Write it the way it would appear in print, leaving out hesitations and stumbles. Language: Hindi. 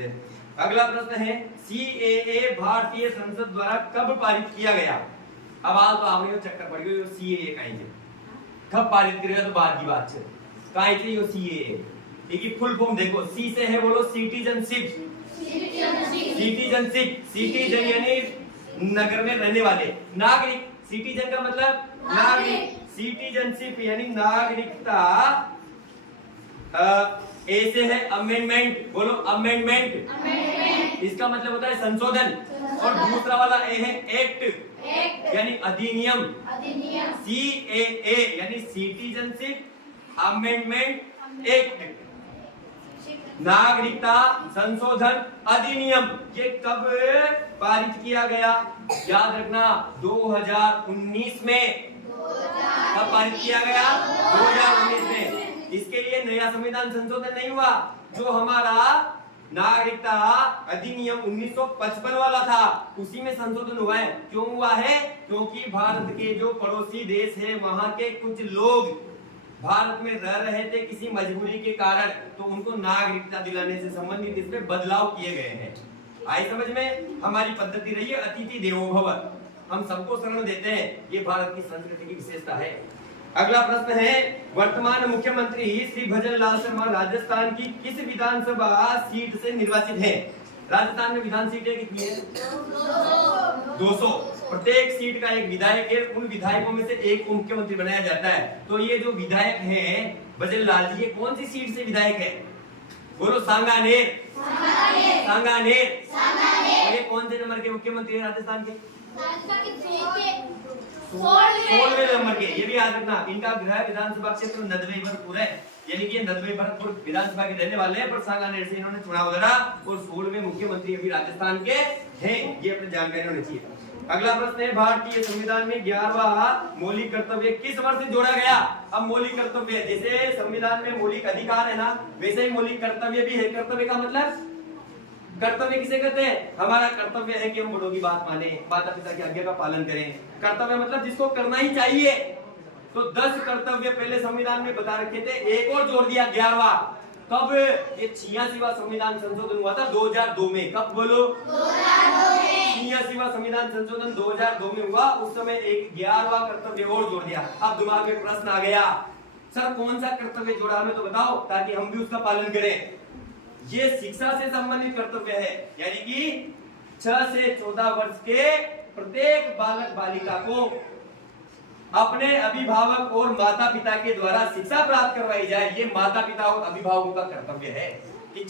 लेते हैं। अगला प्रश्न है सीएए भारतीय संसद द्वारा कब पारित किया गया। अब आज तो आपने चक्कर पड़ गई सीएए कहीं से कब पारित करेगा तो बाद की बात है कहीं से यो सीएए देखिए फुल फॉर्म देखो सी से है बोलो सिटीजनशिप सिटीजनशिप सिटीजन यानी नगर में रहने वाले नागरिक सिटीजन का मतलब नागरिक सिटीजनशिप यानी नागरिकता ए से है अमेंडमेंट बोलो अमेंडमेंट इसका मतलब होता है संशोधन और दूसरा वाला ए है एक्ट यानी अधिनियम सीएए यानी सिटीजनशिप अमेंडमेंट एक्ट नागरिकता संशोधन अधिनियम ये कब पारित किया गया याद रखना 2019 में कब पारित किया गया 2019 में इसके लिए नया संविधान संशोधन नहीं हुआ जो हमारा नागरिकता अधिनियम 1955 वाला था उसी में संशोधन हुआ है क्यों हुआ है क्योंकि भारत के जो पड़ोसी देश है वहां के कुछ लोग भारत में रह रहे थे किसी मजबूरी के कारण तो उनको नागरिकता दिलाने से संबंधित इसमें बदलाव किए गए हैं। आई समझ में हमारी पद्धति रही है अतिथि देवो भव हम सबको शरण देते हैं ये भारत की संस्कृति की विशेषता है। अगला प्रश्न है वर्तमान मुख्यमंत्री श्री भजन लाल शर्मा राजस्थान की किस विधानसभा सीट से निर्वाचित हैं। राजस्थान में विधान सीटें कितनी है 200 प्रत्येक सीट का एक विधायक है उन विधायकों में से एक को मुख्यमंत्री बनाया जाता है तो ये जो विधायक हैं भजन लाल जी ये कौन सी सीट से विधायक है बोलो सांगानेर ये कौन से नंबर के मुख्यमंत्री है राजस्थान के 16वें नंबर के ये भी याद रखना इनका गृह विधानसभा क्षेत्र 90 भरतपुर है यानी कि 90 भरतपुर विधानसभा के रहने वाले हैं पर सांगानेर से इन्होंने चुनाव लड़ा और 16वें मुख्यमंत्री अभी राजस्थान के हैं ये अपनी जानकारी होनी चाहिए। अगला प्रश्न है भारतीय संविधान में 11वां मौलिक कर्तव्य किस वर्ष से जोड़ा गया। अब मौलिक कर्तव्य जैसे संविधान में मौलिक अधिकार है ना वैसे ही मौलिक कर्तव्य भी है। कर्तव्य का मतलब कर्तव्य किसे कहते हैं हमारा कर्तव्य है कि हम बड़ों की बात माने माता पिता की आज्ञा का पालन करें। कर्तव्य मतलब जिसको करना ही चाहिए तो 10 कर्तव्य पहले संविधान में बता रखे थे एक और जोड़ दिया 11वां कब ये 86वां संविधान संशोधन हुआ था 2002 में कब बोलो 86वां संविधान संशोधन 2002 में हुआ उस समय एक 11वां कर्तव्य और जोड़ दिया। अब दिमाग में प्रश्न आ गया सर कौन सा कर्तव्य जोड़ा हमें तो बताओ ताकि हम भी उसका पालन करें। ये शिक्षा से संबंधित कर्तव्य है यानी कि 6 से 14 वर्ष के प्रत्येक बालक बालिका को अपने अभिभावक और माता पिता के द्वारा शिक्षा प्राप्त करवाई जाए ये माता पिता और अभिभावकों का कर्तव्य है कि